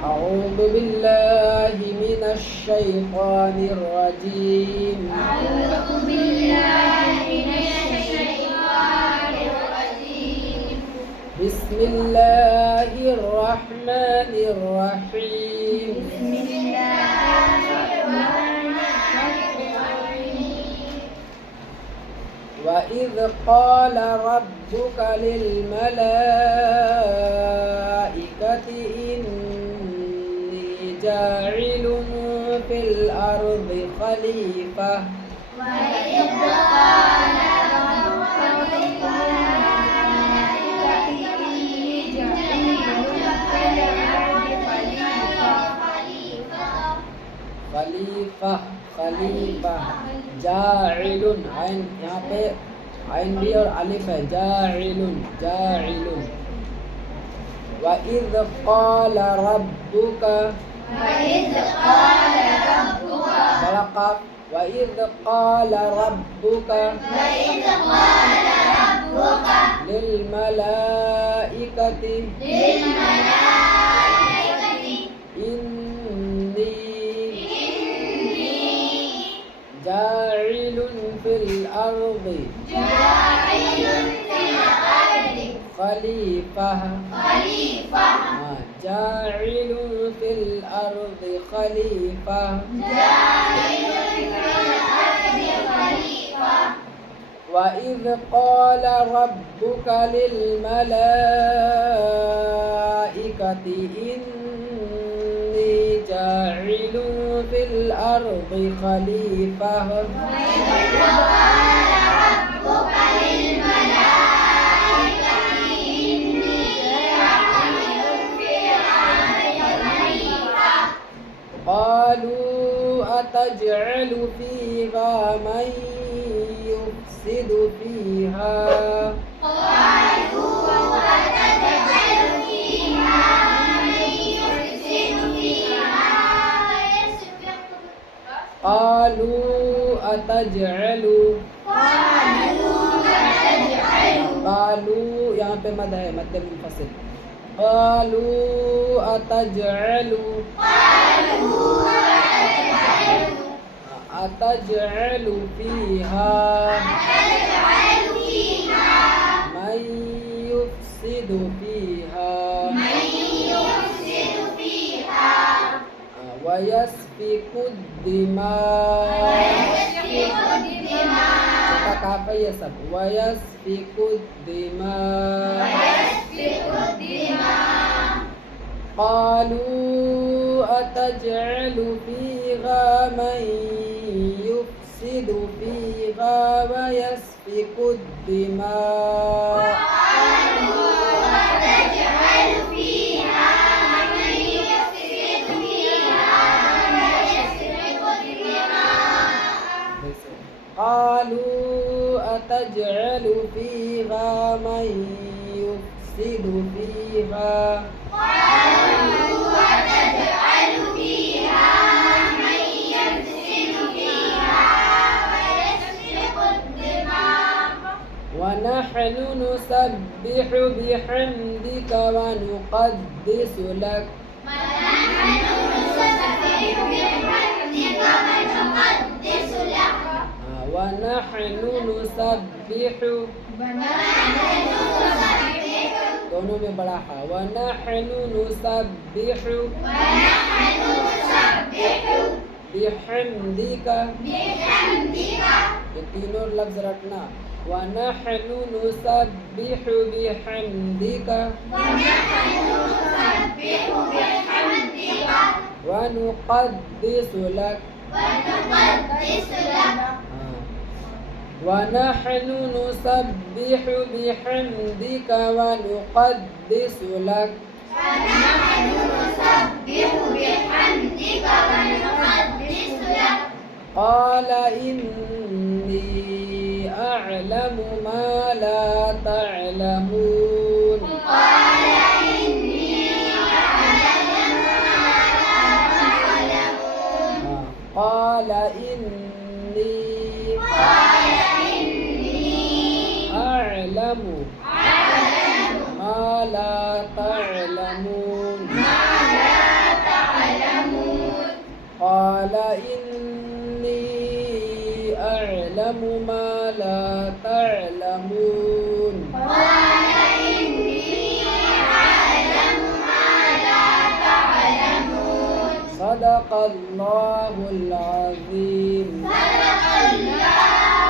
أعوذ بالله من الشيطان الرجيم. أعوذ بالله من الشيطان الرجيم. بسم الله الرحمن الرحيم. بسم الله الرحمن الرحيم. وإذ قال ربك للملائكة إني جاعل في الأرض خليفة. وإذ قال ربك للملائكة إني جاعل في الأرض खलीफा जाइलुन आइन यहाँ पे आइन भी और अलिफ है जाइलुन जाइलुन वइज़ क़ाल रब्बुक बड़ा क़ाफ वइज़ क़ाल रब्बुक लिलमलाइकति इन्नी जाइलुन फिल अर्दि खलीफा जाइलुन फिल अर्दि खलीफा वइज़ क़ाल रब्बुक लिलमलाइकति इन्नी जाइलुन फिल अर्दि खलीफा قالوا أتجعل فيها من يفسد فيها قالوا أتجعل قالوا यहाँ पे मद है मद मुनफसिल قالوا أتجعل أتجعل فيها من يفسد فيها ويسفك الدماء kata ya sab ويسفك الدماء قالوا أتجعل فيها من يفسد فيها ويسفك الدماء قالوا أتجعل فيها من يفسد فيها ونحن نسبح بحمدك ونقدس لك ونحن نسبح दोनों में बड़ा है ونحن نسبح بحمدك ये तीनों लफ्ज रखना ونحن نسبح بحمدك ونقدس لك ونحن نسبح بحمدك ونقدس لك قال إني أعلم ما لا تعلمون قال إني أعلم ما لا تعلمون إني أعلم ما لا تعلمون قال إني أعلم ما لا تعلمون صدق الله العظيم صدق الله